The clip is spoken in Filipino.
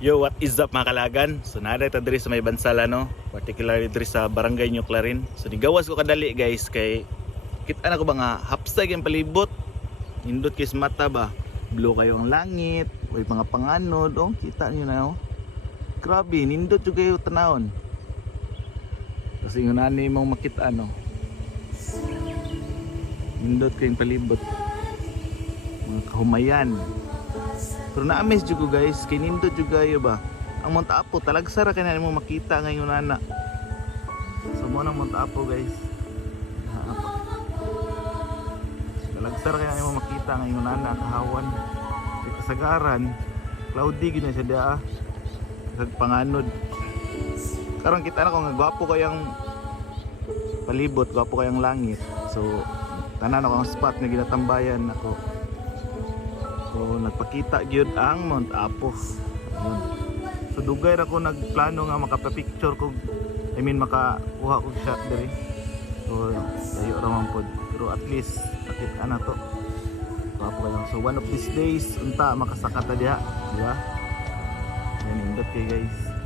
Yo, what is up mga kalagan? So nada ta diri sa may bansala no, particularly diri sa barangay New Clarin. So nigawas ko kadali guys kay kita na ko ba nga hapsay yung palibot. Nindot kay mata ba. Blue kayo ang langit, may mga panganod, oh, kita niyo na oh. Grabe, nindot jud kayo tanawon. Kasi yung nani mong makita no. Nindot kayong palibot. Mga kahumayan. Pero na-amaze guys, kay nindot jud kayo ba. Ang Mount Apo, talagsara kay mo makita ngayon nana. So mo nang Mount Apo guys. Ah, Talagsara kay mo makita ngayon nana kahawan. Kay kasagaran, cloudy gyud na siya dia. Kag panganod. Karon kita na ko nga gwapo kayang palibot, gwapo kayang langit. So tanan ako ang spot nga ginatambayan ako. So nagpakita gyud ang Mount Apo. Ayun. So dugay ra ko nagplano nga makapapicture ko I mean makakuha ko shot diri. So layo ra man pod. Pero at least nakita na to. Gwapo lang. So one of these days unta makasaka ta diha, di ba? Yan indot kay guys.